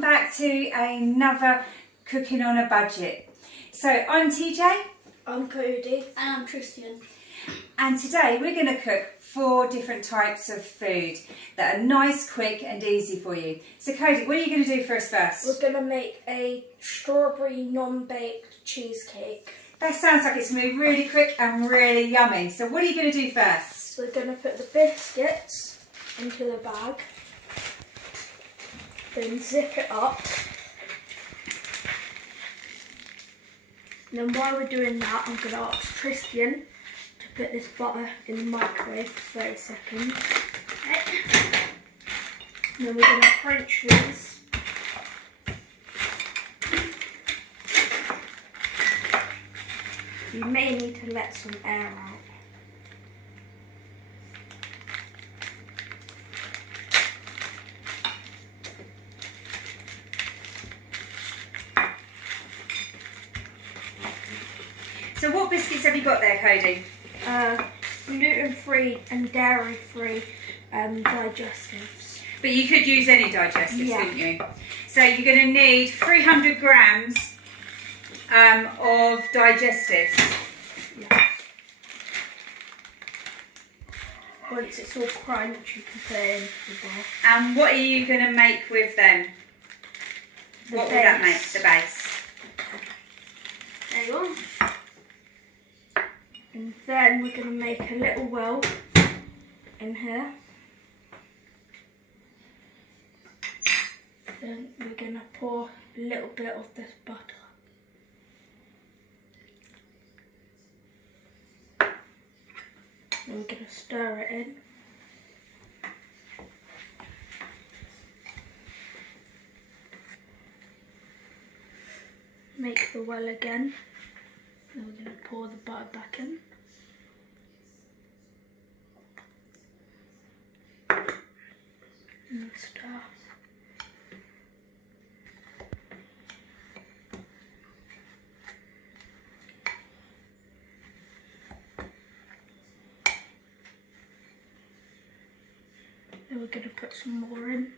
welcome back to another Cooking on a Budget. So I'm TJ. I'm Cody. And I'm Tristian. And today we're going to cook 4 different types of food that are nice, quick and easy for you. So Cody, what are you going to do for us first? We're going to make a strawberry non-baked cheesecake. That sounds like it's going to be really quick and really yummy. So what are you going to do first? We're going to put the biscuits into the bag. Then zip it up. And then while we're doing that, I'm going to ask Tristian to put this butter in the microwave for 30 seconds. Okay. And then we're going to French these. You may need to let some air out. So what biscuits have you got there, Cody? Gluten-free and dairy-free digestives. But you could use any digestives, Yeah. couldn't you? So you're going to need 300 grams of digestives. Yes. Once it's all crunched, you can put it in the bowl. And what are you going to make with them? What will that make, the base? There you go. And then we're going to make a little well in here. Then we're going to pour a little bit of this butter. Then we're going to stir it in. Make the well again. Then we're going to pour the butter back in. And stir. Then we're going to put some more in.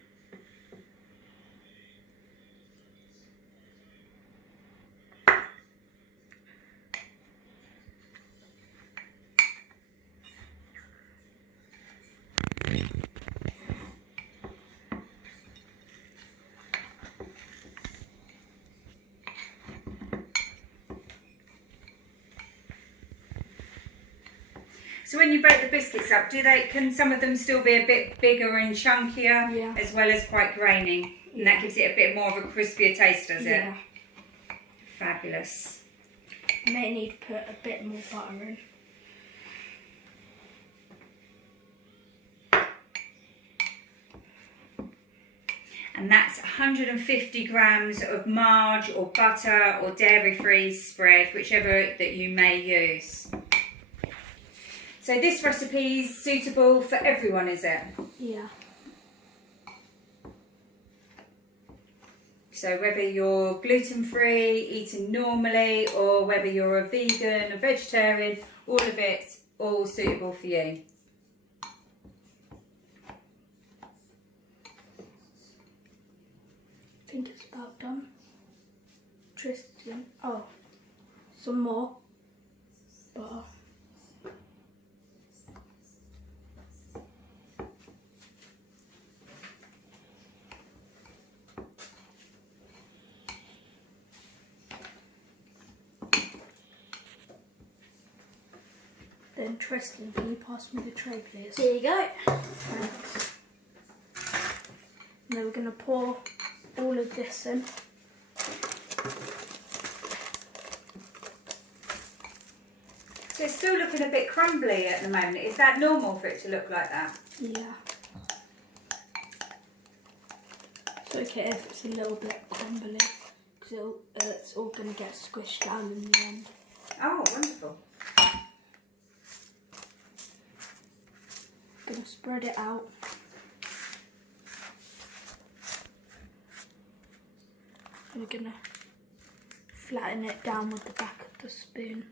So when you break the biscuits up, can some of them still be a bit bigger and chunkier, Yeah. as well as quite grainy? And that gives it a bit more of a crispier taste, does it? Yeah. Fabulous. May need to put a bit more butter in. And that's 150 grams of margarine or butter or dairy-free spread, whichever that you may use. So this recipe is suitable for everyone, is it? Yeah. So whether you're gluten-free, eating normally, or whether you're a vegan, a vegetarian, all of it, all suitable for you. I think it's about done. Tristian. Oh, some more butter. Then Tristian, can you pass me the tray, please? Here you go. Thanks. Now we're going to pour all of this in. So it's still looking a bit crumbly at the moment. Is that normal for it to look like that? Yeah. It's okay if it's a little bit crumbly, because it's all going to get squished down in the end. Oh, wonderful. Going to spread it out. And we're going to flatten it down with the back of the spoon.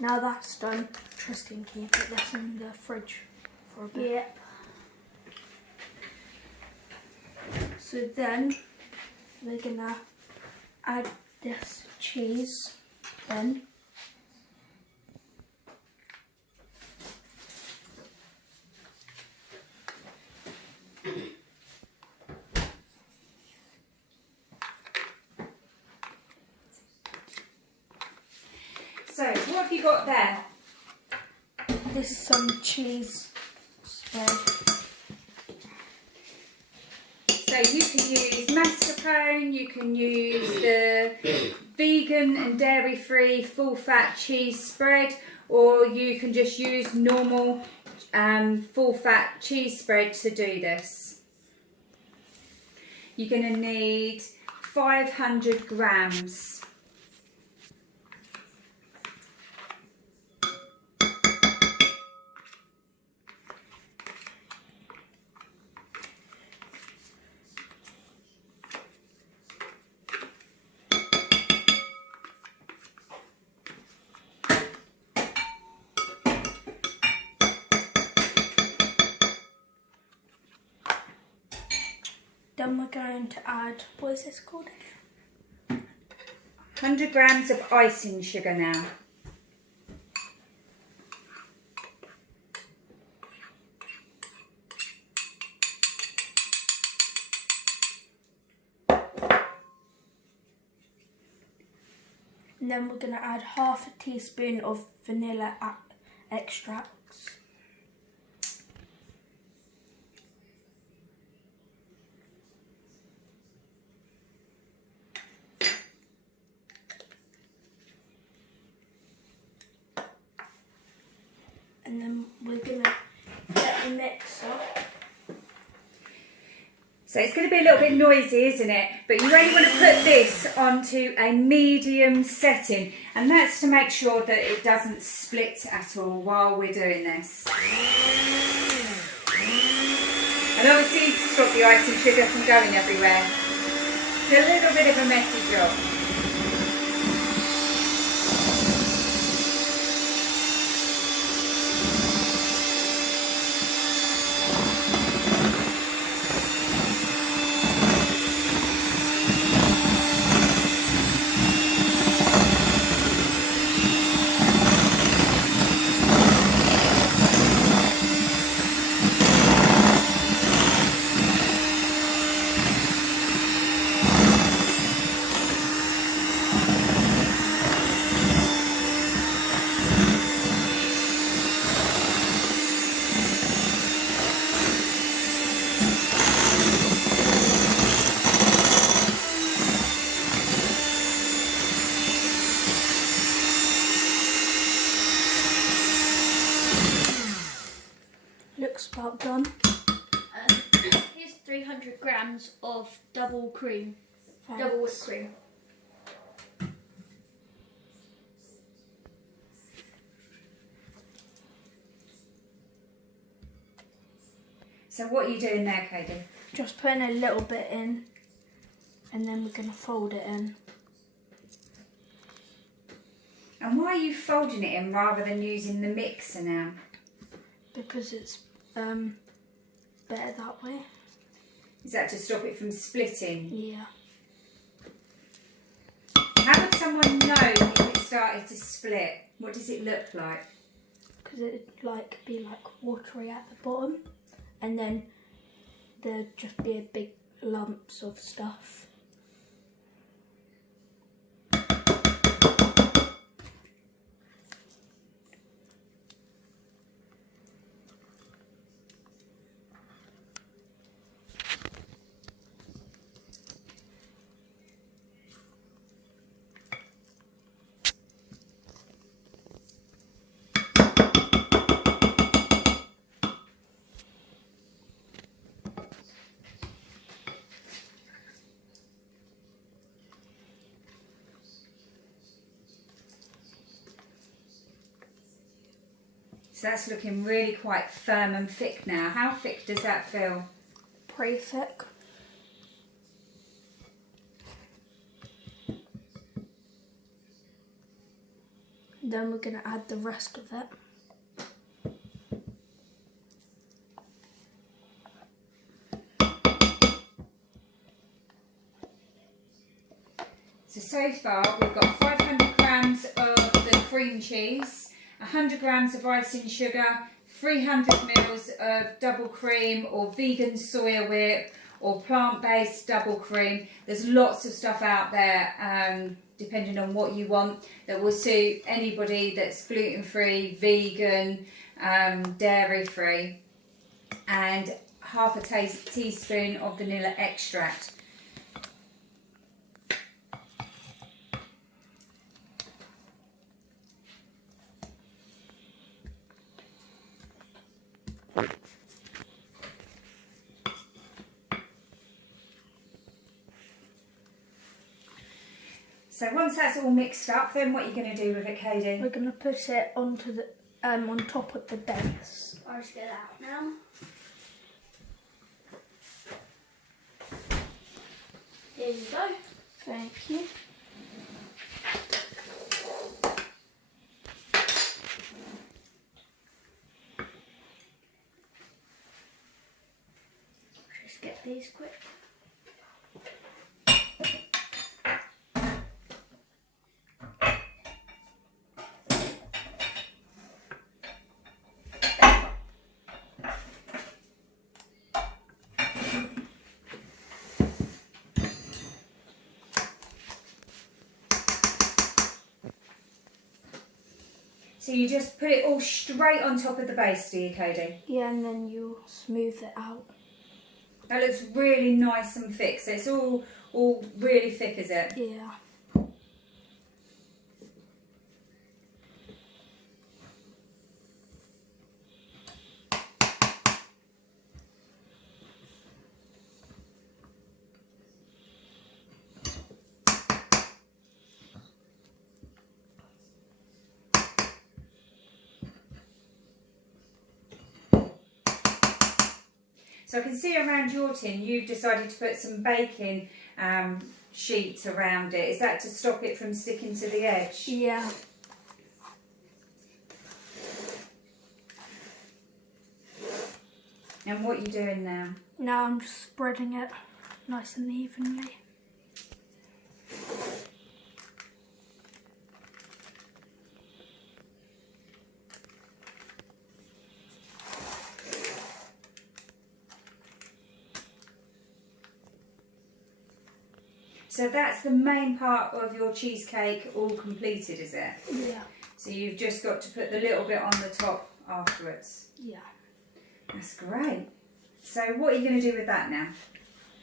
Now that's done, Tristian, can you put this in the fridge for a bit? Yep. So then we're gonna add this cheese in. So, what have you got there? This is some cheese spread. So you can use mascarpone, you can use the vegan and dairy-free full-fat cheese spread, or you can just use normal full-fat cheese spread to do this. You're going to need 500 grams. Then we're going to add, what is this called again? 100 grams of icing sugar now. And then we're going to add half a teaspoon of vanilla extracts. And then we're going to get the mixer. So it's going to be a little bit noisy, isn't it? But you only want to put this onto a medium setting, and that's to make sure that it doesn't split at all while we're doing this. And obviously to stop the icing sugar from going everywhere. It's a little bit of a messy job. Looks about done. Here's 300 grams of double cream. Thanks. Double whipped cream. So what are you doing there, Cody? Just putting a little bit in, and then we're going to fold it in. And why are you folding it in rather than using the mixer now? Because it's better that way. Is that to stop it from splitting? Yeah. How would someone know if it started to split? What does it look like? Because it'd be watery at the bottom, and then there'd just be a big lumps of stuff. So that's looking really quite firm and thick now. How thick does that feel? Pretty thick. Then we're going to add the rest of it. So far we've got 500 grams of the cream cheese, 100 grams of icing sugar, 300 mils of double cream or vegan soya whip or plant-based double cream. There's lots of stuff out there, depending on what you want, that will suit anybody that's gluten-free, vegan, dairy-free, and half a teaspoon of vanilla extract. So once that's all mixed up, then what are you going to do with it, Cody? We're going to put it onto the on top of the base. I'll just get it out now. Here you go. Thank you. Just get these quick. So you just put it all straight on top of the base, do you, Cody? Yeah, and then you smooth it out. That looks really nice and thick. So it's all really thick, is it? Yeah. So I can see around your tin you've decided to put some baking sheets around it. Is that to stop it from sticking to the edge? Yeah. And what are you doing now? Now I'm just spreading it nice and evenly. So that's the main part of your cheesecake all completed, is it? Yeah. So you've just got to put the little bit on the top afterwards. Yeah. That's great. So what are you going to do with that now?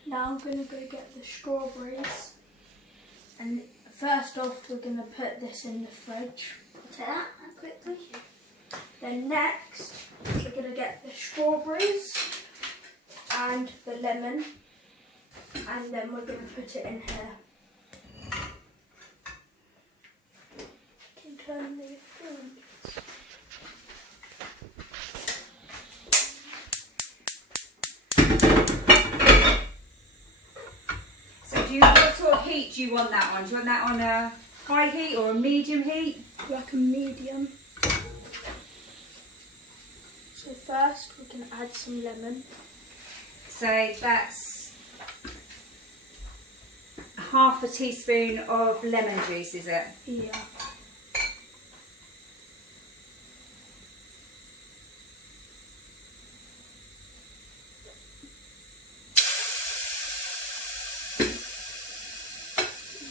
Now I'm going to go get the strawberries. And first off, we're going to put this in the fridge. I'll take that quickly. Then next, we're going to get the strawberries and the lemon. And then we're going to put it in here. Can you turn the phone? So what sort of heat do you want that on? Do you want that on a high heat or a medium heat? Like a medium. So first we can add some lemon. So that's half a teaspoon of lemon juice, is it? Yeah.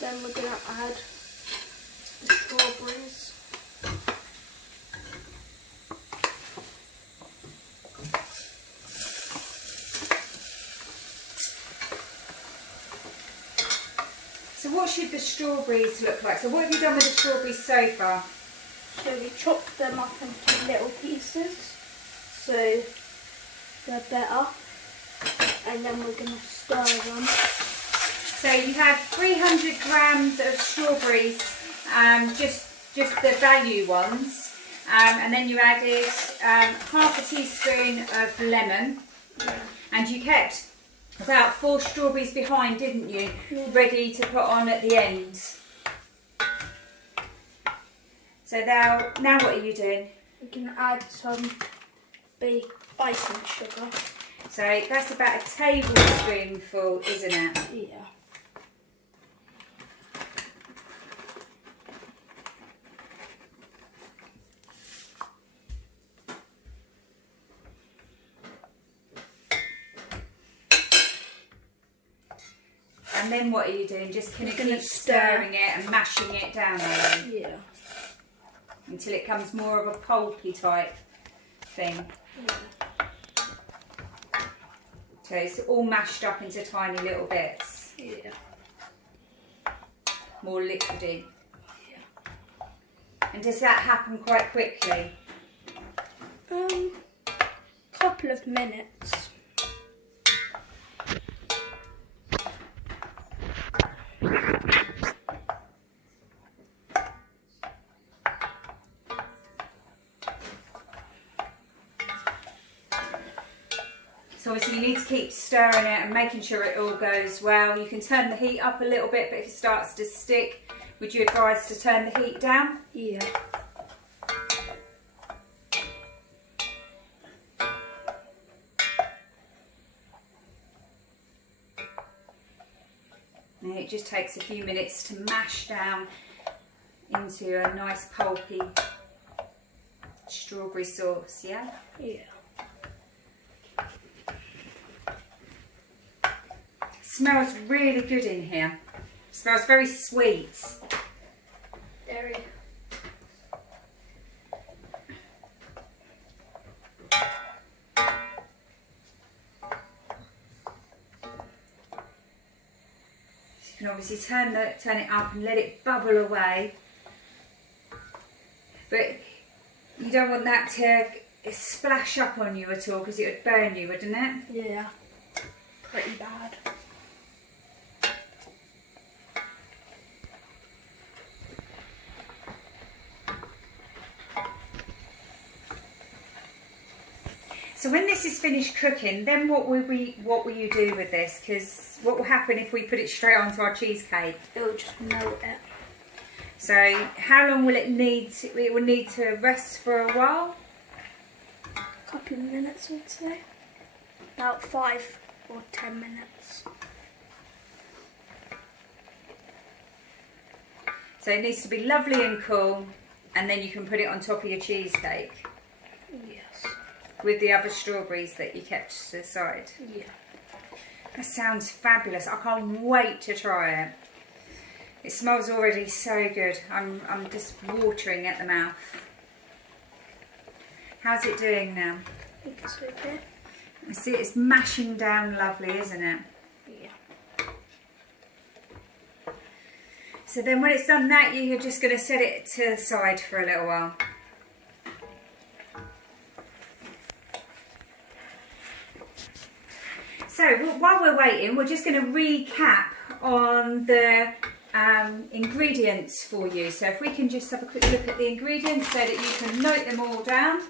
Then we're going to add the strawberries. So what should the strawberries look like? So what have you done with the strawberries so far? So we chopped them up into little pieces so they're better, and then we're going to stir them. So you have 300 grams of strawberries, just the value ones, and then you added half a teaspoon of lemon, and you kept about 4 strawberries behind, didn't you? Yeah. Ready to put on at the end. So So now what are you doing? We can add some icing sugar. So that's about a tablespoonful, isn't it? Yeah. And then what are you doing? Just kind of keep stirring it and mashing it down, are you? Yeah. Until it comes more of a pulpy type thing. Yeah. So it's all mashed up into tiny little bits. Yeah. More liquidy. Yeah. And does that happen quite quickly? Couple of minutes. So obviously you need to keep stirring it and making sure it all goes well. You can turn the heat up a little bit, but if it starts to stick, would you advise to turn the heat down? Yeah. And it just takes a few minutes to mash down into a nice pulpy strawberry sauce, yeah? Yeah. Smells really good in here. Smells very sweet. Very. You can obviously turn it up and let it bubble away, but you don't want that to splash up on you at all because it would burn you, wouldn't it? Yeah. Pretty bad. So when this is finished cooking, then what will you do with this? Because what will happen if we put it straight onto our cheesecake? It'll just melt it. So how long will it need? It will need to rest for a while. A couple of minutes, I'd say. About 5 or 10 minutes. So it needs to be lovely and cool, and then you can put it on top of your cheesecake Yes. with the other strawberries that you kept to the side. Yeah. That sounds fabulous. I can't wait to try it. It smells already so good. I'm just watering at the mouth. How's it doing now? I think it's okay. I see it's mashing down lovely, isn't it? Yeah. So then when it's done that, you're just going to set it to the side for a little while. So while we're waiting, we're just going to recap on the ingredients for you. So if we can just have a quick look at the ingredients so that you can note them all down.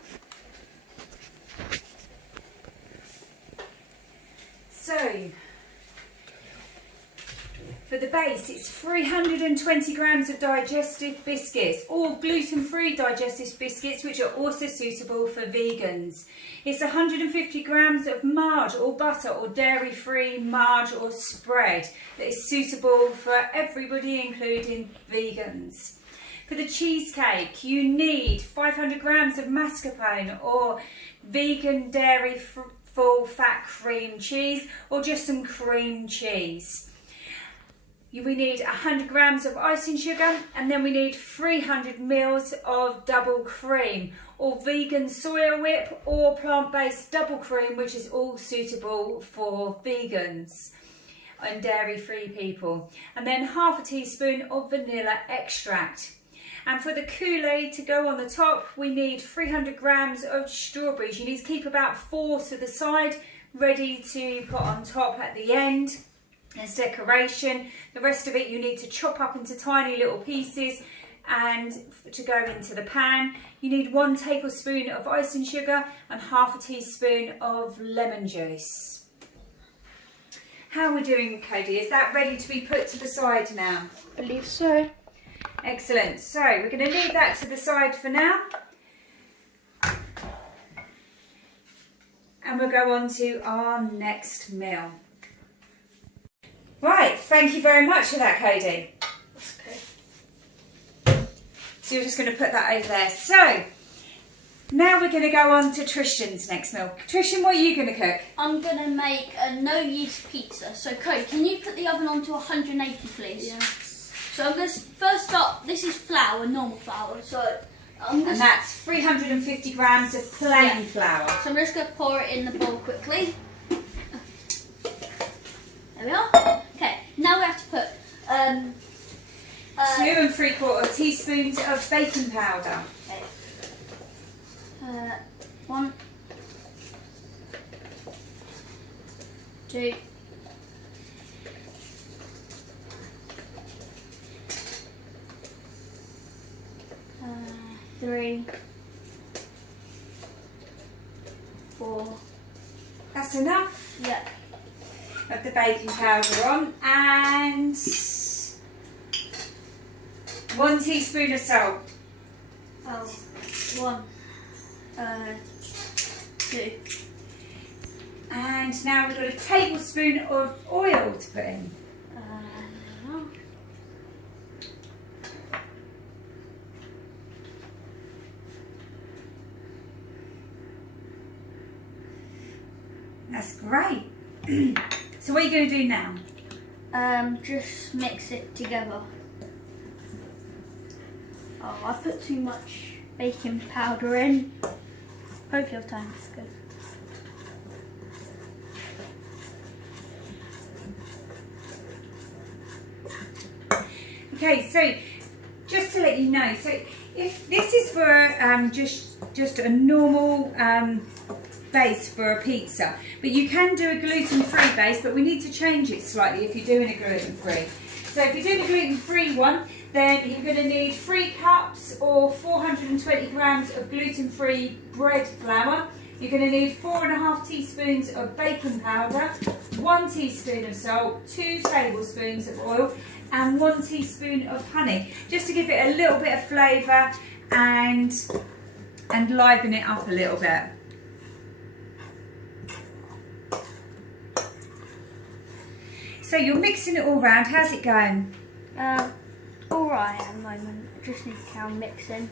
So for the base, it's 320 grams of digestive biscuits, all gluten-free digestive biscuits, which are also suitable for vegans. It's 150 grams of marge or butter or dairy-free marge or spread that is suitable for everybody, including vegans. For the cheesecake, you need 500 grams of mascarpone or vegan dairy full fat cream cheese, or just some cream cheese. We need 100 grams of icing sugar, and then we need 300 mils of double cream, or vegan soya whip, or plant-based double cream, which is all suitable for vegans and dairy-free people. And then half a teaspoon of vanilla extract. And for the Kool-Aid to go on the top, we need 300 grams of strawberries. You need to keep about 4 to the side, ready to put on top at the end as decoration. The rest of it you need to chop up into tiny little pieces and to go into the pan. You need 1 tablespoon of icing sugar and half a teaspoon of lemon juice. How are we doing, Cody? Is that ready to be put to the side now? I believe so. Excellent. So we're going to leave that to the side for now. And we'll go on to our next meal. Right, thank you very much for that, Cody. That's okay. So you're just going to put that over there. So now we're going to go on to Tristian's next meal. Tristian, what are you going to cook? I'm going to make a no yeast pizza. So Cody, can you put the oven on to 180 please? Yeah. So I'm going to first start, this is flour, normal flour. So And that's 350 grams of plain flour. So I'm just going to pour it in the bowl quickly. There we are. Okay, now we have to put 2 3/4 teaspoons of baking powder. Okay. 1, 2, 3, 4. That's enough Yeah. of the baking powder on, and 1 teaspoon of salt. Oh, 1, 2. And now we've got a tablespoon of oil to put in. That's great. So what are you going to do now? Just mix it together. Oh, I put too much baking powder in. Hope you have time. Good. Okay, so just to let you know, so if this is for just a normal base for a pizza, but you can do a gluten-free base, but we need to change it slightly if you're doing a gluten-free. So if you're doing a gluten-free one, then you're going to need 3 cups or 420 grams of gluten-free bread flour. You're going to need 4.5 teaspoons of baking powder, 1 teaspoon of salt, 2 tablespoons of oil, and 1 teaspoon of honey, just to give it a little bit of flavour and liven it up a little bit. So you're mixing it all round. How's it going? Alright at the moment. Just need to carry on mixing.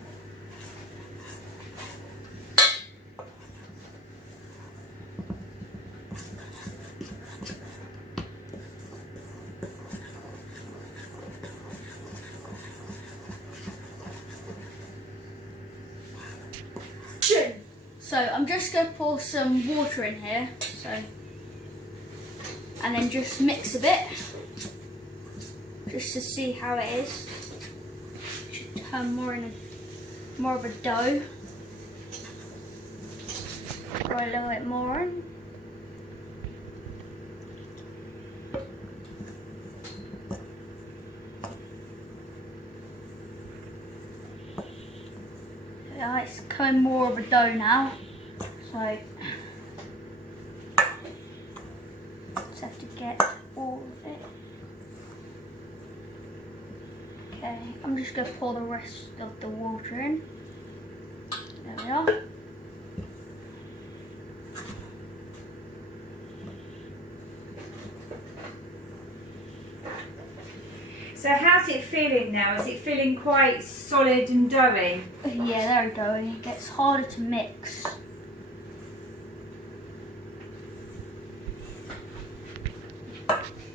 So I'm just going to pour some water in here, and then just mix a bit, just to see how it is. It should turn more of a dough. Pour a little bit more in. Yeah, it's becoming more of a dough now, so just have to get all of it. Okay, I'm just going to pour the rest of the water in. There we are. So how's it feeling now? Is it feeling quite solid and doughy? Yeah, very doughy. It gets harder to mix.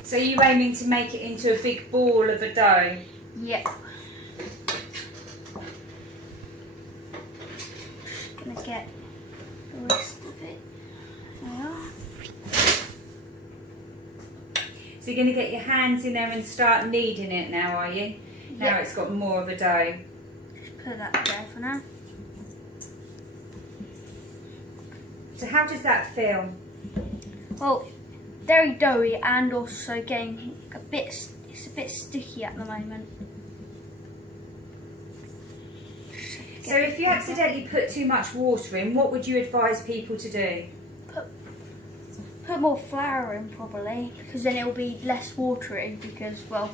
So you're aiming to make it into a big ball of a dough? Yep. Just gonna get the rest of it. There we are. So you're going to get your hands in there and start kneading it now, are you? Now Yep. it's got more of a dough. Just put that there for now. So how does that feel? Well, very doughy and also getting a bit, it's a bit sticky at the moment. So if you accidentally put too much water in, what would you advise people to do? Put more flour in probably, because then it will be less watery because, well,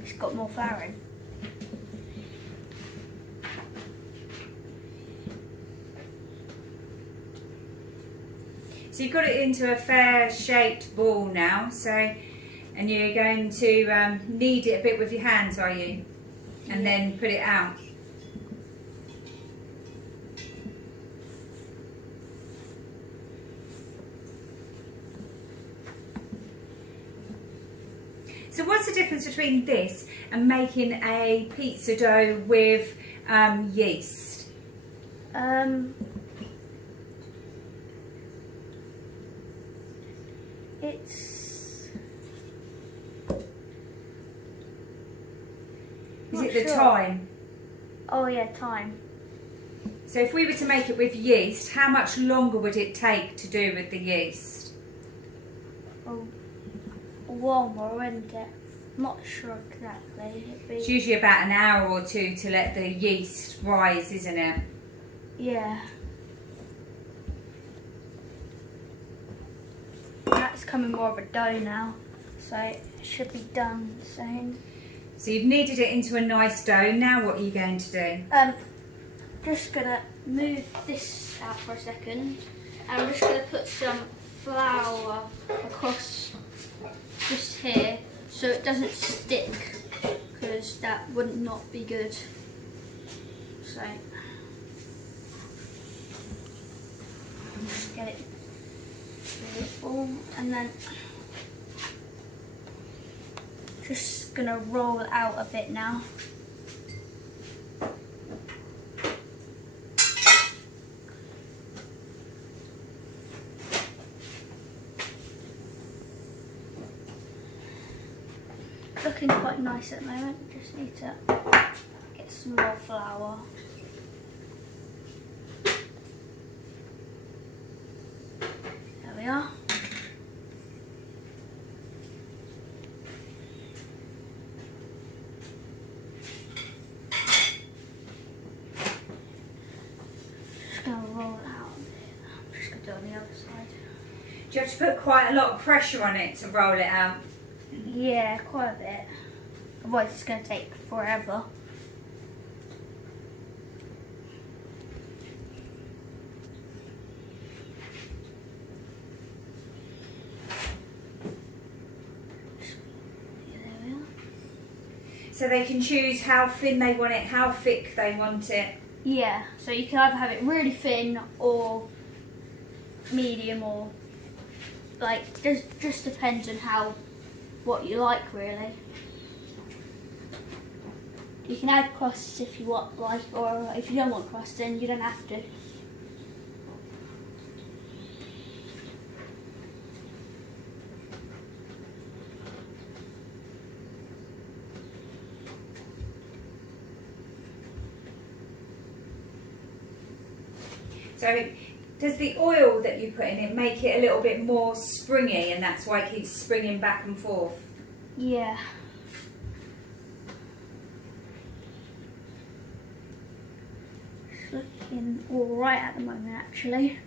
it's got more flour in. So you've got it into a fair shaped ball now, and you're going to knead it a bit with your hands, are you? And then put it out. So what's the difference between this and making a pizza dough with yeast? Is it the time? Oh yeah, time. So if we were to make it with yeast, how much longer would it take to do with the yeast? Oh, warmer, isn't it? Not sure exactly. It's usually about an hour or two to let the yeast rise, isn't it? Yeah. That's coming more of a dough now, so it should be done soon. So you've kneaded it into a nice dough. Now what are you going to do? Just gonna move this out for a second, and I'm just gonna put some flour across just here so it doesn't stick, because that would not be good. So just get it all, and then just gonna roll it out a bit now. Looking quite nice at the moment, just need to get some more flour. There we are. Just going to roll it out a bit. I'm just going to do it on the other side. Do you have to put quite a lot of pressure on it to roll it out? Yeah, quite a bit. Otherwise it's going to take forever. There we are. So they can choose how thin they want it, how thick they want it. Yeah, so you can either have it really thin or medium, or like, just depends on what you like, really. You can add crusts if you want, or if you don't want crust, then you don't have to. So does the oil that you put in it make it a little bit more springy, and that's why it keeps springing back and forth? Yeah. It's looking alright at the moment, actually.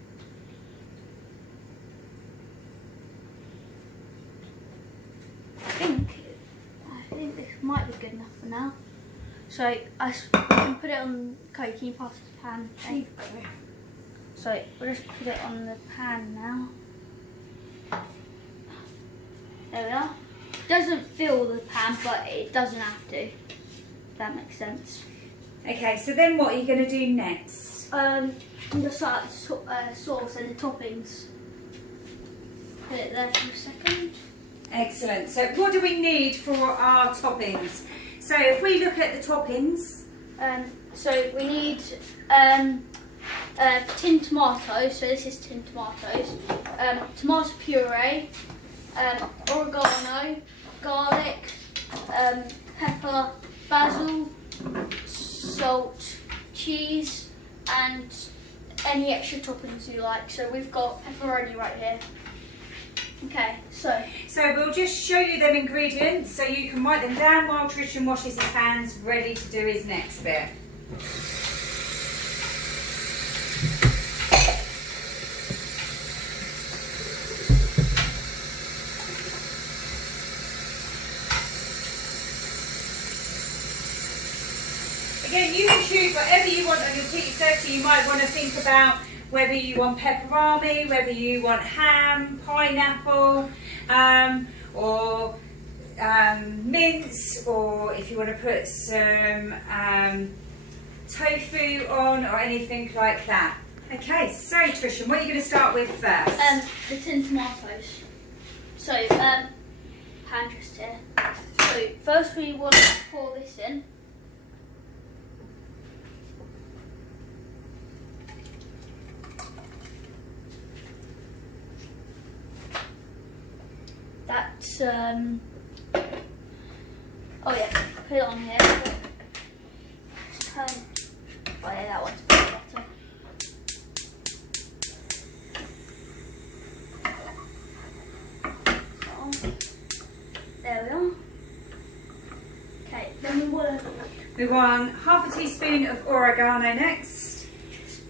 I think this might be good enough for now. So I can put it on. Cody, can you pass the pan? So we'll just put it on the pan now. There we are. It doesn't fill the pan, but it doesn't have to. If that makes sense. Okay, so then what are you going to do next? I'm going to start the sauce and the toppings. Put it there for a second. Excellent. So what do we need for our toppings? So if we look at the toppings, so we need tinned tomatoes. So this is tinned tomatoes. Tomato puree, oregano, garlic, pepper, basil, salt, cheese, and any extra toppings you like. So we've got pepperoni right here. Okay, so we'll just show you them ingredients so you can write them down while Tristian washes his hands, ready to do his next bit. Again, you can choose whatever you want on your pizza, so you might want to think about whether you want pepperami, whether you want ham, pineapple, or mince, or if you want to put some tofu on or anything like that. Okay, so Tristian, what are you going to start with first? The tin tomatoes. So, pan just here. So, first we want to pour this in. That's, oh yeah, put it on here. Just turn, oh yeah, that one's better. There we are. Okay, then we want half a teaspoon of oregano next. Just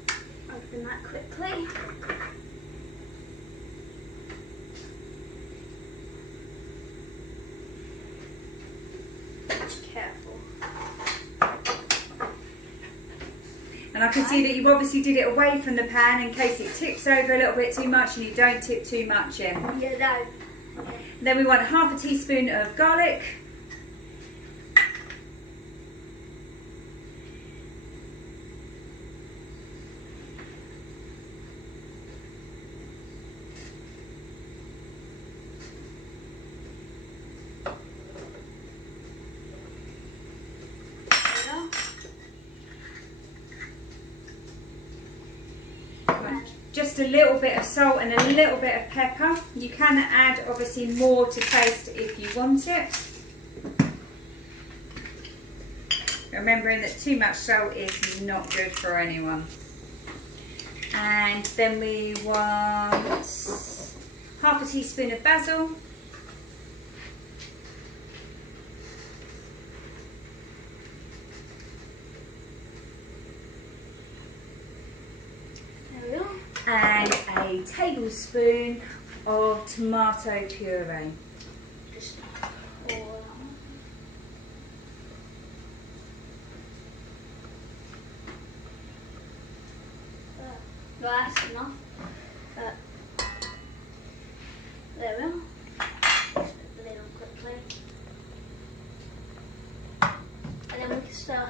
open that quickly. Careful. And I can see that you obviously did it away from the pan in case it tips over a little bit too much and you don't tip too much in. Yeah, no. Okay. Then we want half a teaspoon of garlic. Just a little bit of salt and a little bit of pepper. You can add obviously more to taste if you want it. Remembering that too much salt is not good for anyone. And then we want half a teaspoon of basil. And a tablespoon of tomato puree. Just pour that one. Right, that's enough. There we are. Just put the lid on quickly. And then we can start.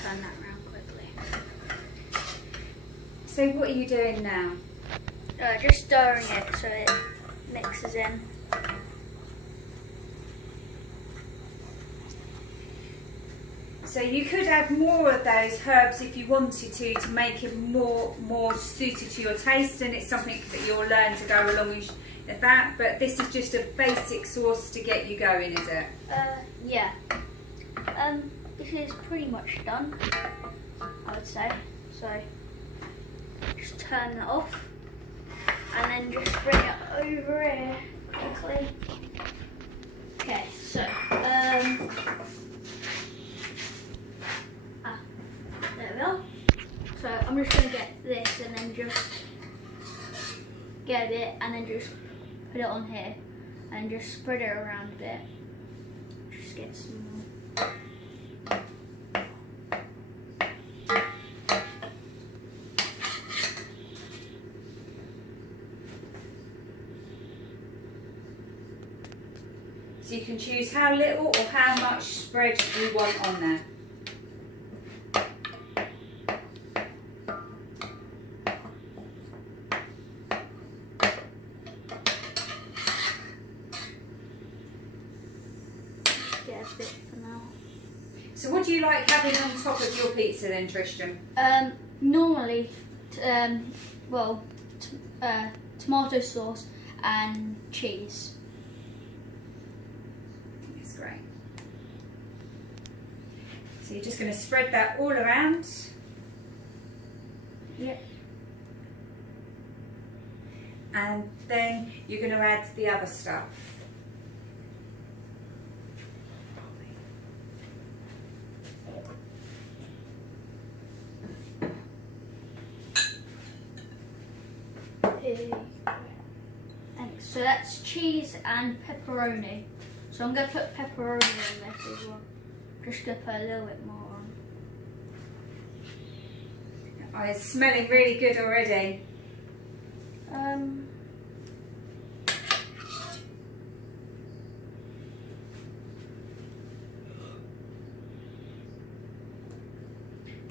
Turn that around quickly. So what are you doing now? Just stirring it so it mixes in. So you could add more of those herbs if you wanted to make it more suited to your taste, and it's something that you'll learn to go along with that. But this is just a basic sauce to get you going, is it? Yeah. This is pretty much done, I would say. So just turn that off and then just bring it over here quickly. Okay, so there we are. So I'm just gonna get this and then just get it and then just put it on here and just spread it around a bit. Just get some more. So you can choose how little or how much spread you want on there. Get a bit for now. So what do you like having on top of your pizza then, Tristian? Normally, tomato sauce and cheese. That's great. So you're just going to spread that all around. Yep. And then you're going to add the other stuff. Thanks. So that's cheese and pepperoni. So I'm going to put pepperoni in this as well. Just gonna put a little bit more on. Oh, it's smelling really good already.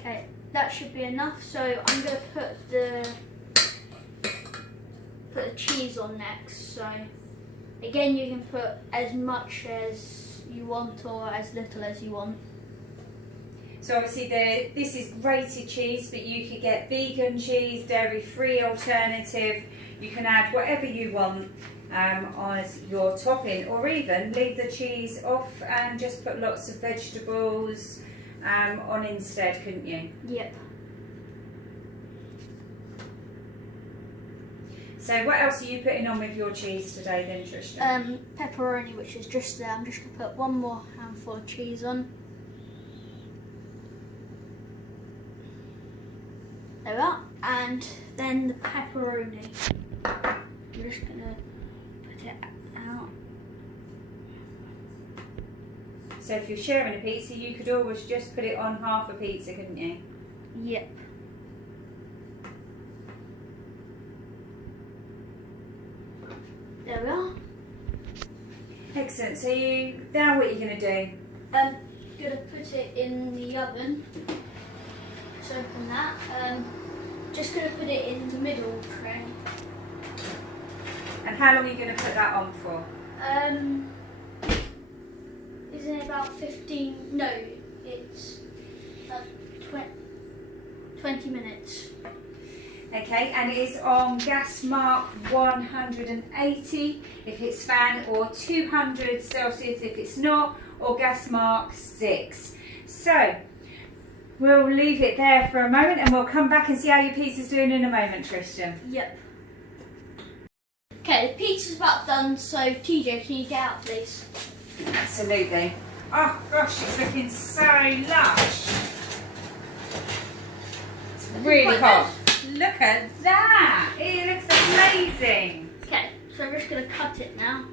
Okay, that should be enough. So I'm gonna put the cheese on next. So again, you can put as much as you want or as little as you want. So obviously this is grated cheese, but you could get vegan cheese, dairy-free alternative. You can add whatever you want as your topping, or even leave the cheese off and just put lots of vegetables on instead, couldn't you? Yep. So what else are you putting on with your cheese today then, Tristian? Pepperoni, which is just there. I'm just going to put one more handful of cheese on. There we are. And then the pepperoni. I'm just going to put it out. So if you're sharing a pizza, you could always just put it on half a pizza, couldn't you? Yep. There we are. Excellent. So now what are you going to do? I'm going to put it in the oven. Just open that. Just going to put it in the middle tray. And how long are you going to put that on for? Isn't it about 15? No, it's about 20 minutes. Okay, and it is on gas mark 180 if it's fan, or 200 Celsius if it's not, or gas mark 6. So we'll leave it there for a moment and we'll come back and see how your pizza's doing in a moment, Tristian. Yep. Okay, the pizza's about done, so TJ, can you get out please? Absolutely. Oh gosh, it's looking so lush. It's really hot. Look at that! It looks amazing. Okay, so I'm just going to cut it now.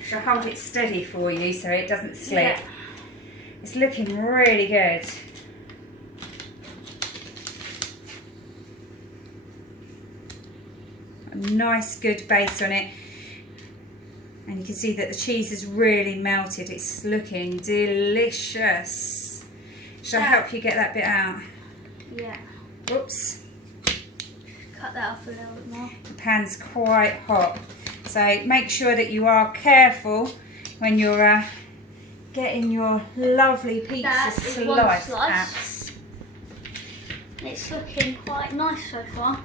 Shall I hold it steady for you so it doesn't slip? Yeah. It's looking really good. A nice good base on it. And you can see that the cheese is really melted. It's looking delicious. Shall I help you get that bit out? Yeah. Oops. Cut that off a little bit more. The pan's quite hot. So make sure that you are careful when you're getting your lovely pizza That is one slice slice. out. It's looking quite nice so far.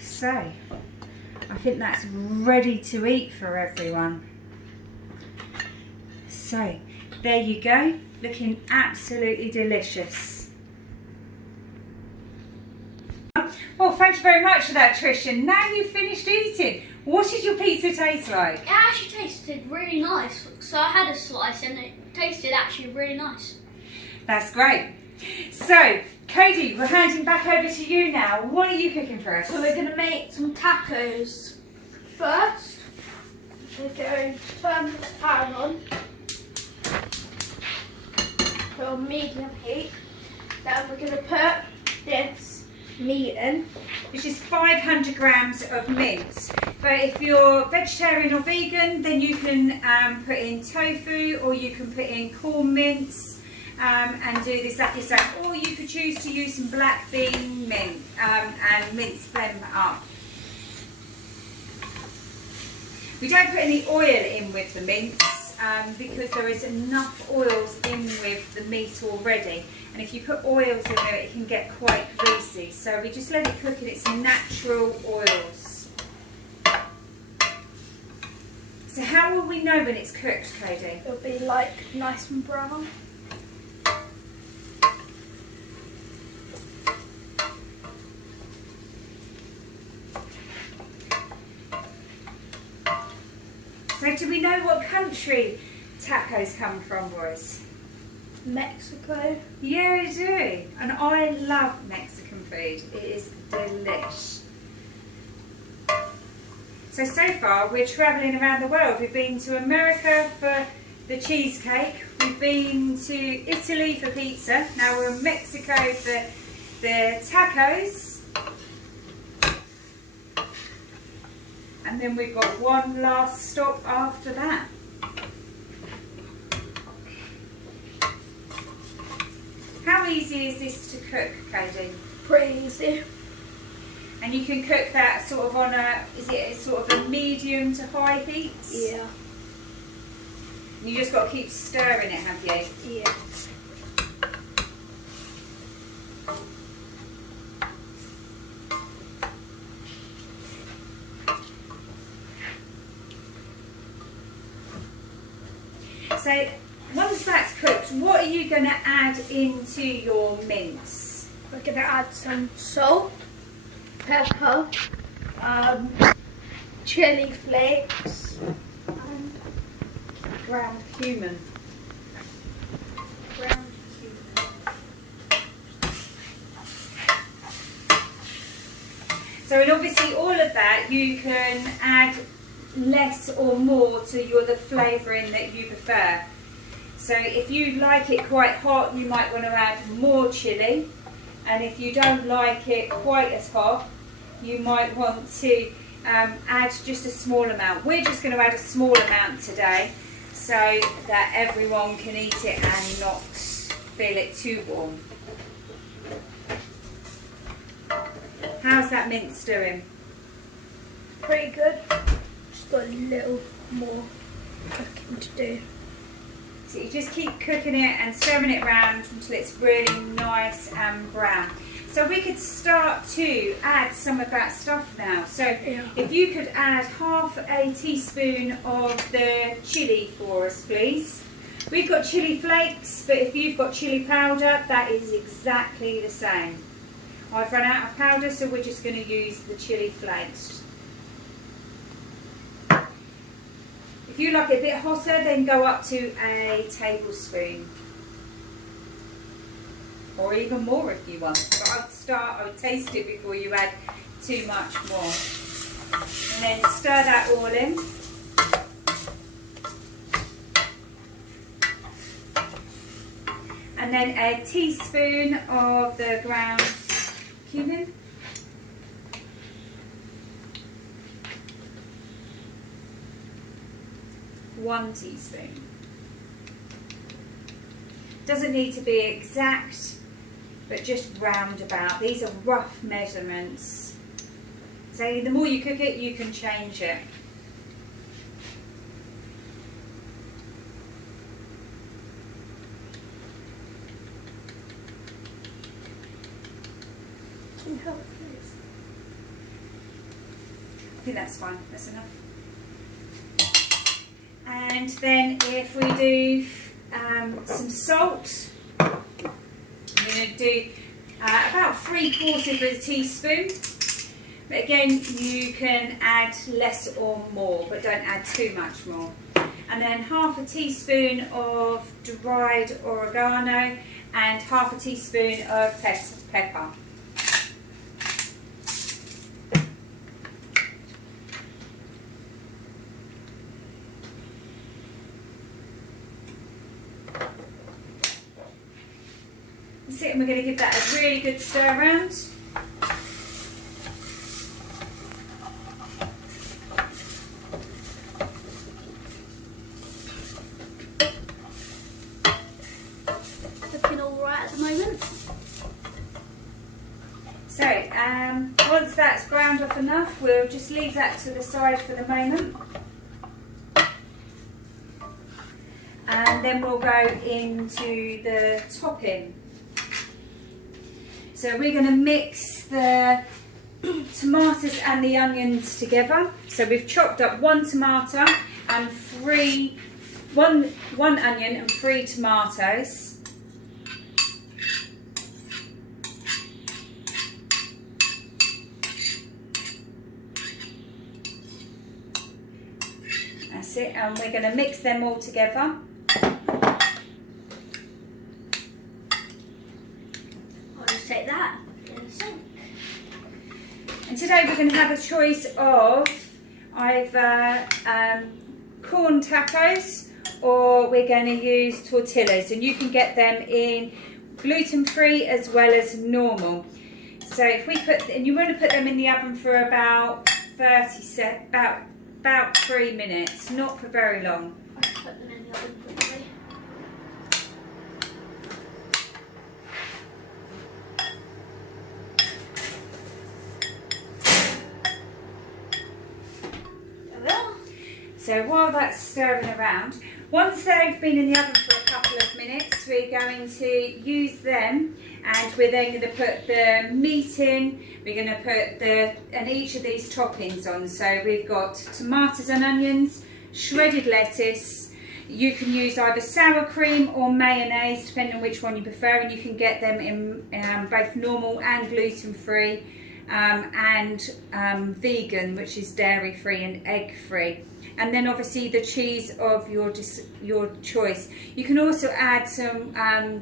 So, I think that's ready to eat for everyone. So, there you go, looking absolutely delicious. Well, thank you very much for that, Tristian. Now you've finished eating, what did your pizza taste like? It actually tasted really nice. So I had a slice and it tasted actually really nice. That's great. So, Cody, we're handing back over to you now. What are you cooking for us? So we're going to make some tacos. First, we're going to turn this pan on to medium heat. Then we're going to put this meat in. Which is 500 grams of mince. But if you're vegetarian or vegan, then you can put in tofu, or you can put in corn mince and do this that yourself. Or you could choose to use some black bean mint and mince them up. We don't put any oil in with the mince because there is enough oils in with the meat already. And if you put oils in there, it can get quite greasy. So we just let it cook in its natural oils. So how will we know when it's cooked, Cody? It'll be like nice and brown. So do we know what country tacos come from, boys? Mexico. Yeah, I do. And I love Mexican food. It is delish. So far we're travelling around the world. We've been to America for the cheesecake. We've been to Italy for pizza. Now we're in Mexico for the tacos. And then we've got one last stop after that. How easy is this to cook, Cody? Pretty easy. And you can cook that sort of on a, is it sort of a medium to high heat? Yeah. You just got to keep stirring it, have you? Yeah. So once that's cooked, what are you going to add into your mince? We're going to add some salt, pepper, chili flakes, and Ground cumin. ground cumin. So and obviously all of that you can add less or more to the flavouring that you prefer. So if you like it quite hot, you might want to add more chilli, and if you don't like it quite as hot, you might want to add just a small amount. We're just going to add a small amount today so that everyone can eat it and not feel it too warm. How's that mince doing? Pretty good. Just got a little more cooking to do. So you just keep cooking it and stirring it around until it's really nice and brown. So we could start to add some of that stuff now. So Yeah. if you could add half a teaspoon of the chilli for us, please. We've got chilli flakes, but if you've got chilli powder, that is exactly the same. I've run out of powder, so we're just going to use the chilli flakes. If you like it a bit hotter, then go up to a tablespoon. Or even more if you want. But I would taste it before you add too much more. And then stir that all in. And then a teaspoon of the ground cumin. One teaspoon. Doesn't need to be exact, but just round about. These are rough measurements. So the more you cook it, you can change it. Can you help, please? I think that's fine, that's enough. And then if we do some salt, I'm going to do about 3/4 of a teaspoon. But again, you can add less or more, but don't add too much more. And then half a teaspoon of dried oregano and half a teaspoon of pepper. That's it, and we're going to give that a really good stir around. Looking all right at the moment. So, once that's browned off enough, we'll just leave that to the side for the moment. And then we'll go into the topping. So we're going to mix the tomatoes and the onions together. So we've chopped up one tomato and one onion and 3 tomatoes. That's it, and we're going to mix them all together. today we're going to have a choice of either corn tacos, or we're going to use tortillas, and you can get them in gluten-free as well as normal. So if we put, and you want to put them in the oven for about 30 about 3 minutes, not for very long. I can put them in the oven quickly. There we are. So while that's stirring around, once they've been in the oven for a couple of minutes, we're going to use them, and we're then going to put the meat in. We're going to put each of these toppings on. So we've got tomatoes and onions, shredded lettuce. You can use either sour cream or mayonnaise, depending on which one you prefer, and you can get them in both normal and gluten-free, and vegan, which is dairy-free and egg-free. And then obviously the cheese of your choice. You can also add some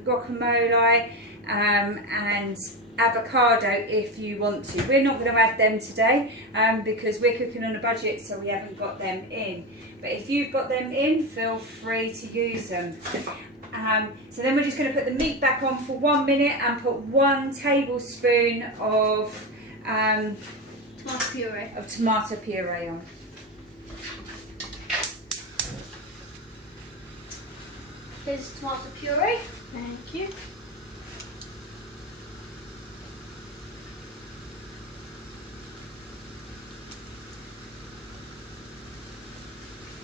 guacamole and avocado if you want to. We're not going to add them today because we're cooking on a budget, so we haven't got them in. But if you've got them in, feel free to use them. So then we're just going to put the meat back on for 1 minute and put 1 tablespoon of tomato puree on. Here's tomato puree. Thank you.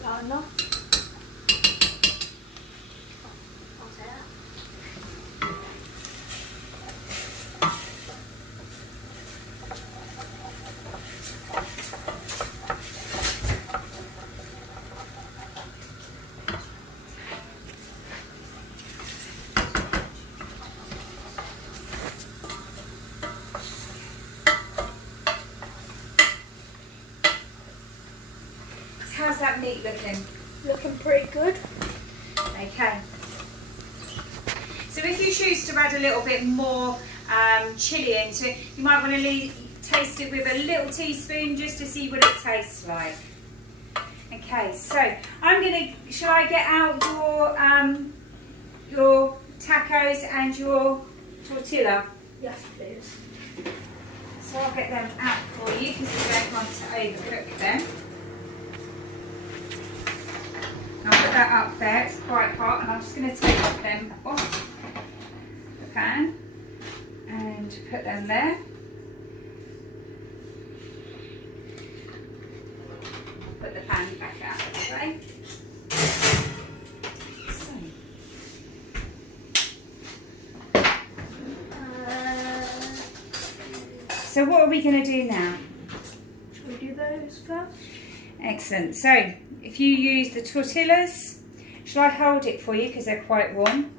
Not enough. I'll say that. How's that meat looking? Looking pretty good. Okay. So if you choose to add a little bit more chilli into it, you might want to taste it with a little teaspoon just to see what it tastes like. Okay, so I'm gonna. Shall I get out your tacos and your tortilla? Yes, please. So I'll get them out for you because we don't want to overcook them. I'll put that up there, it's quite hot, and I'm just going to take them off the pan and put them there. Put the pan back out of the way. So what are we going to do now? Shall we do those first? Excellent. So if you use the tortillas, shall I hold it for you because they're quite warm?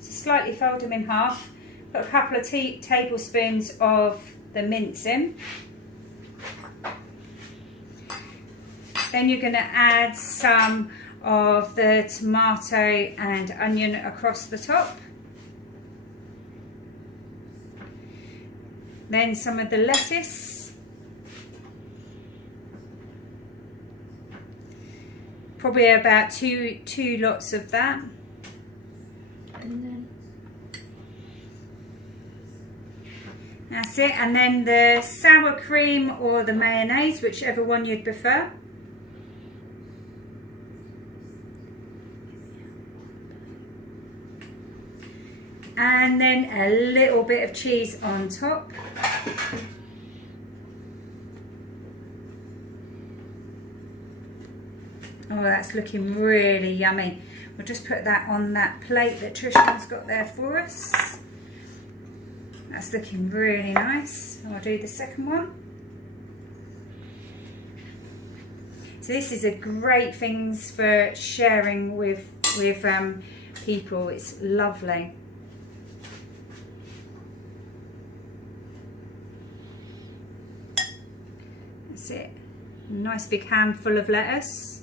So slightly fold them in half. Put a couple of tablespoons of the mince in. Then you're going to add some of the tomato and onion across the top. Then some of the lettuce. Probably about two lots of that. And then that's it. And then the sour cream or the mayonnaise, whichever one you'd prefer. And then a little bit of cheese on top. Oh, that's looking really yummy. We'll just put that on that plate that Tristian's got there for us. That's looking really nice. I'll do the second one. So this is a great thing for sharing with people. It's lovely. That's it. A nice big handful of lettuce.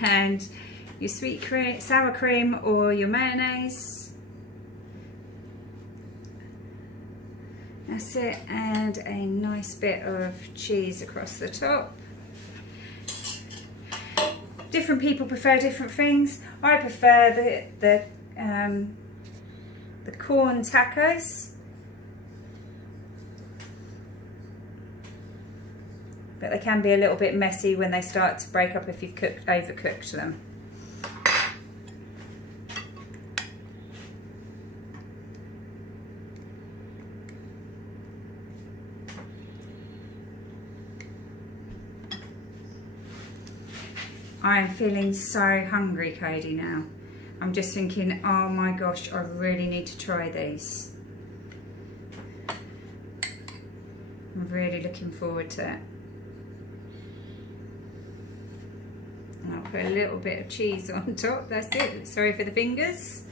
And your sweet cream, sour cream or your mayonnaise. That's it, and a nice bit of cheese across the top. Different people prefer different things. I prefer the corn tacos, but they can be a little bit messy when they start to break up if you've overcooked them. I am feeling so hungry, Cody, now. I'm just thinking, oh my gosh, I really need to try these. I'm really looking forward to it. And I'll put a little bit of cheese on top, that's it. Sorry for the fingers.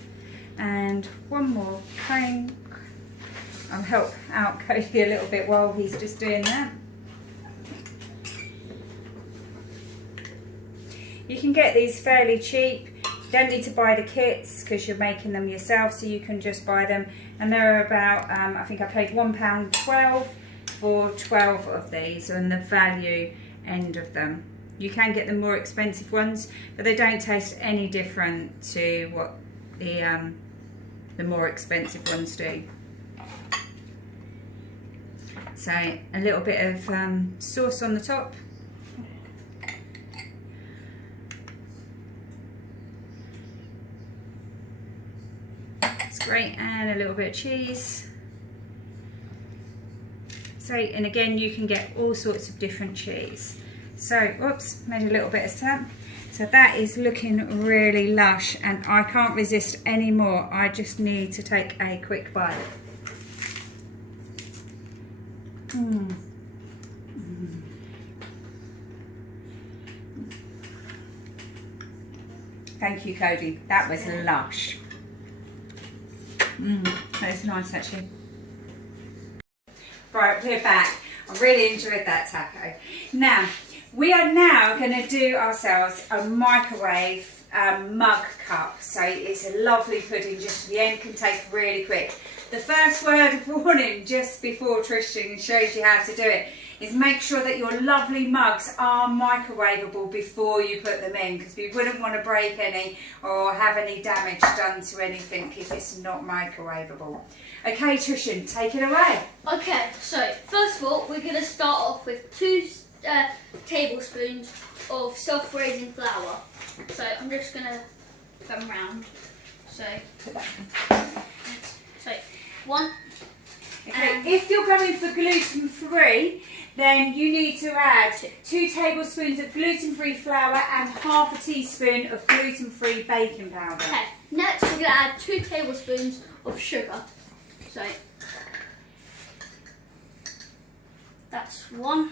And one more cream. I'll help out Cody a little bit while he's just doing that. You can get these fairly cheap. You don't need to buy the kits because you're making them yourself, so you can just buy them. And they're about, I think I paid £1.12 for 12 of these, on the value end of them. You can get the more expensive ones, but they don't taste any different to what the more expensive ones do. So a little bit of sauce on the top. Great, and a little bit of cheese. So, and again, you can get all sorts of different cheese. So, oops, made a little bit of that. So that is looking really lush, and I can't resist any more. I just need to take a quick bite. Thank you, Cody. That was lush. That's nice, actually. Right, we're back. I really enjoyed that taco. Now, we are now going to do ourselves a microwave mug cup. So it's a lovely pudding, just the end can take really quick. The first word of warning just before Tristian shows you how to do it is make sure that your lovely mugs are microwavable before you put them in, because we wouldn't want to break any or have any damage done to anything if it's not microwavable. Okay, Tristian, take it away. Okay, so first of all, we're going to start off with 2 tablespoons of self-raising flour. So I'm just going to come round. So 1. Okay, if you're going for gluten-free, then you need to add 2 tablespoons of gluten-free flour and half a teaspoon of gluten-free baking powder. Okay, next we're going to add 2 tablespoons of sugar. So that's 1,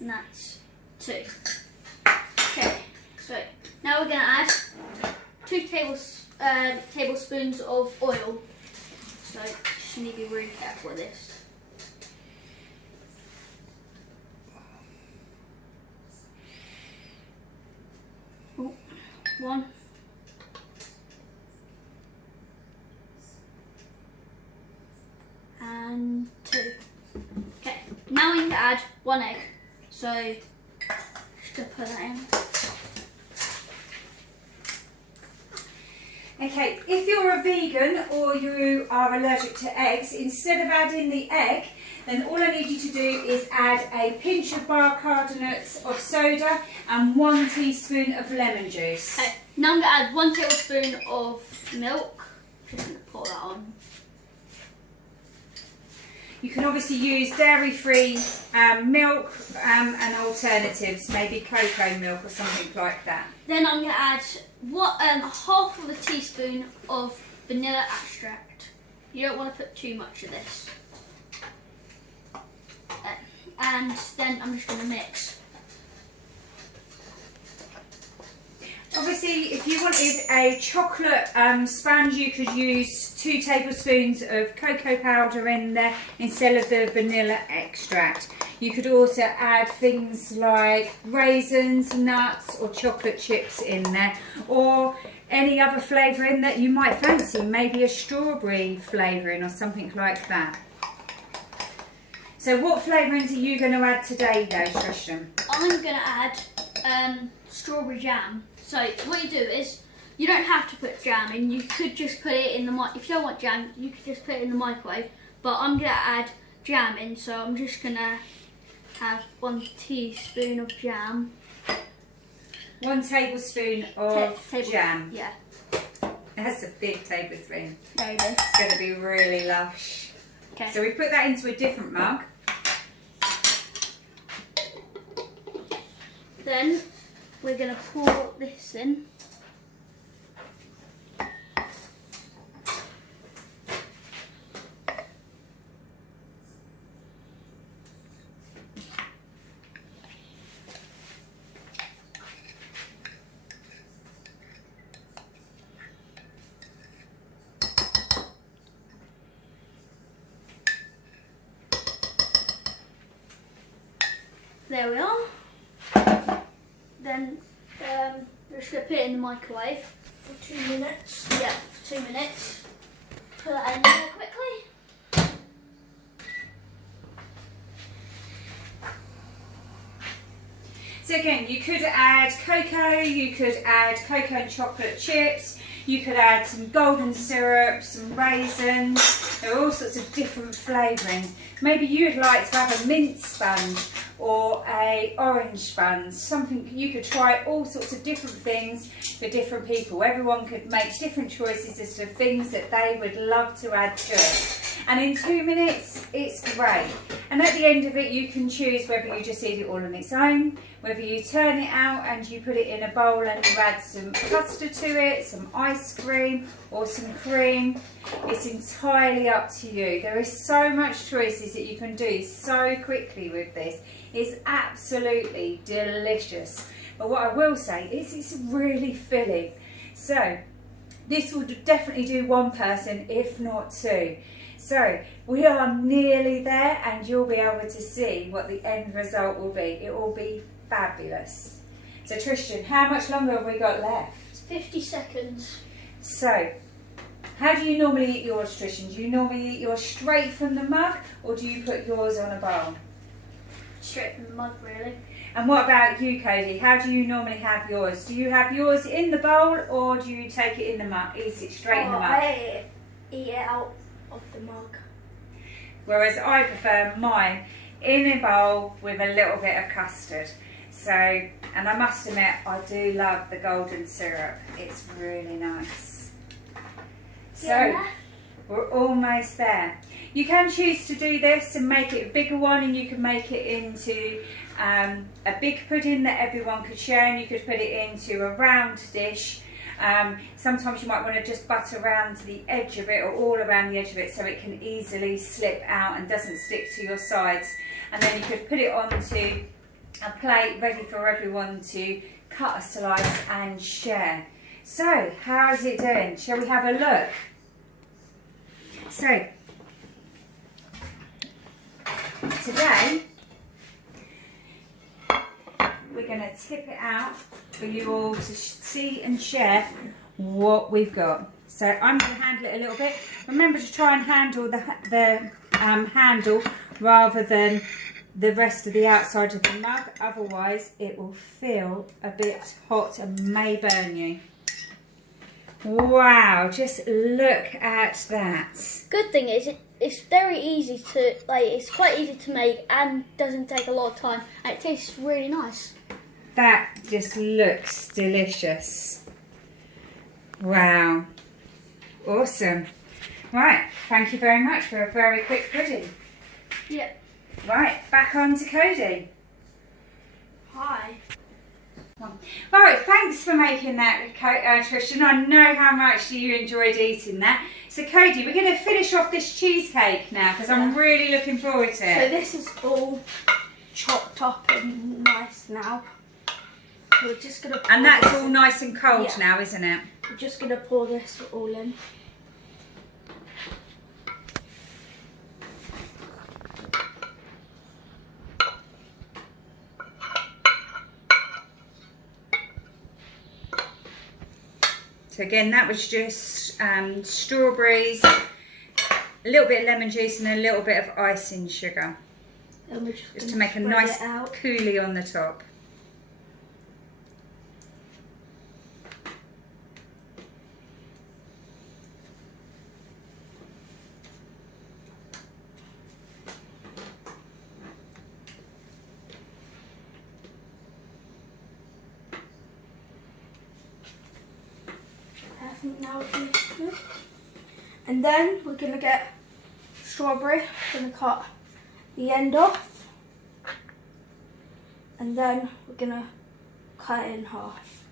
and that's 2. Okay, so now we're going to add 2 tablespoons of oil. So you just need to be really careful with this. Oh, 1. And 2. Okay, now we need to add 1 egg. So just gonna put that in. Okay, if you're a vegan or you are allergic to eggs, instead of adding the egg, then all I need you to do is add a pinch of bicarbonate of soda and 1 teaspoon of lemon juice. Okay, now I'm going to add 1 tablespoon of milk. Just going to pour that on. You can obviously use dairy-free milk and alternatives, maybe cocoa milk or something like that. Then I'm going to add half of a teaspoon of vanilla extract. You don't want to put too much of this. And then I'm just going to mix. Obviously, if you wanted a chocolate sponge, you could use 2 tablespoons of cocoa powder in there instead of the vanilla extract. You could also add things like raisins, nuts or chocolate chips in there. Or any other flavouring that you might fancy, maybe a strawberry flavouring or something like that. So what flavourings are you going to add today though, Tristian? I'm going to add strawberry jam. So what you do is, you don't have to put jam in, you could just put it in the if you don't want jam, you could just put it in the microwave. But I'm going to add jam in, so I'm just going to have 1 teaspoon of jam. 1 tablespoon of jam. Yeah. That's a big tablespoon. There it is. It's going to be really lush. Okay. So we put that into a different mug. Then we're going to pour this in. There we are. Then we're just going to put it in the microwave. For 2 minutes. Yeah, for 2 minutes. Put that in there quickly. So again, you could add cocoa, you could add cocoa and chocolate chips, you could add some golden syrup, some raisins. There are all sorts of different flavourings. Maybe you'd like to have a mint sponge or a orange sponge, something. You could try all sorts of different things for different people. Everyone could make different choices as to things that they would love to add to it. And in 2 minutes, it's great. And at the end of it, you can choose whether you just eat it all on its own, whether you turn it out and you put it in a bowl and you add some custard to it, some ice cream or some cream. It's entirely up to you. There is so much choices that you can do so quickly with this. It's absolutely delicious. But what I will say is it's really filling. So this will definitely do one person, if not two. So we are nearly there and you'll be able to see what the end result will be. It will be fabulous. So Tristian, how much longer have we got left? 50 seconds. So, how do you normally eat yours, Tristian? Do you normally eat yours straight from the mug or do you put yours on a bowl? Straight from the mug, really. And what about you, Cody? How do you normally have yours? Do you have yours in the bowl or do you take it in the mug? Eat it straight in the mug? I eat it out of the mug. Whereas I prefer mine in a bowl with a little bit of custard. So, and I must admit, I do love the golden syrup. It's really nice. So, Yeah. we're almost there. You can choose to do this and make it a bigger one, and you can make it into a big pudding that everyone could share, and you could put it into a round dish. Sometimes you might want to just butter around the edge of it or all around the edge of it so it can easily slip out and doesn't stick to your sides. And then you could put it onto a plate ready for everyone to cut a slice and share. So, how is it doing? Shall we have a look? So, today we're going to tip it out for you all to see and share what we've got. So I'm going to handle it a little bit. Remember to try and handle the handle rather than the rest of the outside of the mug, otherwise it will feel a bit hot and may burn you. Wow, just look at that. Good thing is it's very easy to, it's quite easy to make and doesn't take a lot of time, and it tastes really nice. That just looks delicious. Wow, awesome. Right, thank you very much for a very quick pudding. Yep. Right, back on to Cody. Hi. Alright, thanks for making that, Tristian. I know how much you enjoyed eating that. So Cody, we're going to finish off this cheesecake now because I'm really looking forward to So it. this is all chopped up and nice now. So we're just gonna. And that's all nice and cold Yeah. now, isn't it? We're just gonna pour this all in. So again, that was just strawberries, a little bit of lemon juice and a little bit of icing sugar. And we're Just to make a nice coulis on the top. I think now would be good. And then we're gonna get strawberry. Gonna cut the end off, and then we're gonna cut it in half.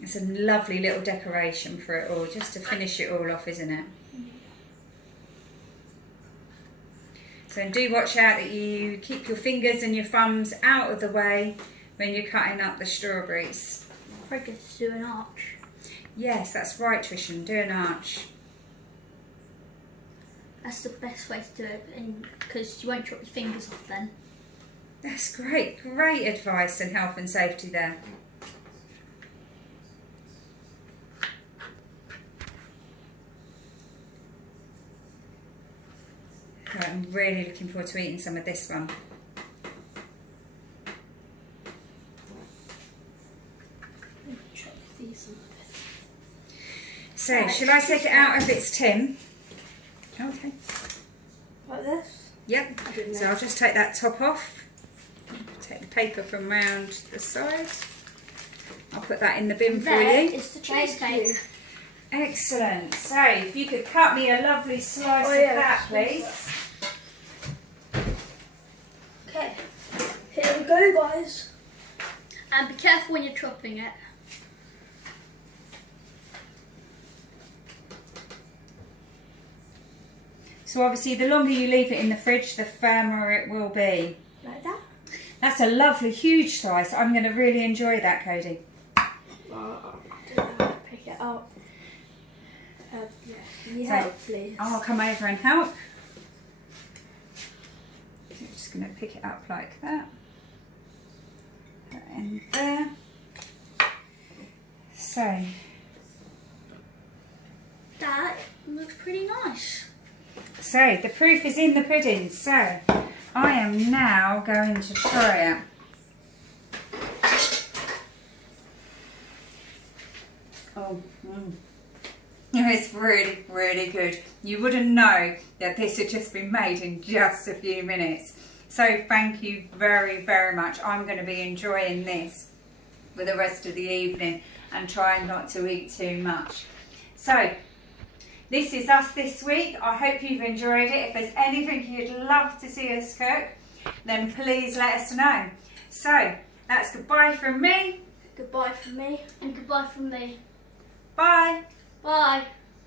It's a lovely little decoration for it all, just to finish it all off, isn't it? So do watch out that you keep your fingers and your thumbs out of the way when you're cutting up the strawberries. I forget to do an arch. Yes, that's right, Tristian, do an arch. That's the best way to do it, because you won't chop your fingers off then. That's great, great advice and health and safety there. Right, I'm really looking forward to eating some of this one. Chop these a bit. So, Right, shall I take it out of its tin? Okay. Like this? Yep. So I'll just take that top off. Take the paper from round the side. I'll put that in the bin for There you. is the cheesecake. Excellent. So, if you could cut me a lovely slice of that, please. Okay, here we go, guys. And be careful when you're chopping it. So obviously the longer you leave it in the fridge, the firmer it will be. Like that? That's a lovely huge slice. I'm going to really enjoy that, Cody. I don't know how to pick it up. Yeah, can you help, please? I'll come over and help. So I'm just going to pick it up like that. Put it in there. So. That looks pretty nice. So, the proof is in the pudding. So, I am now going to try it. Oh, it's really, really good. You wouldn't know that this had just been made in just a few minutes. So, thank you very, very much. I'm going to be enjoying this for the rest of the evening and trying not to eat too much. So, this is us this week. I hope you've enjoyed it. If there's anything you'd love to see us cook, then please let us know. So, that's goodbye from me. Goodbye from me. And goodbye from me. Bye. Bye.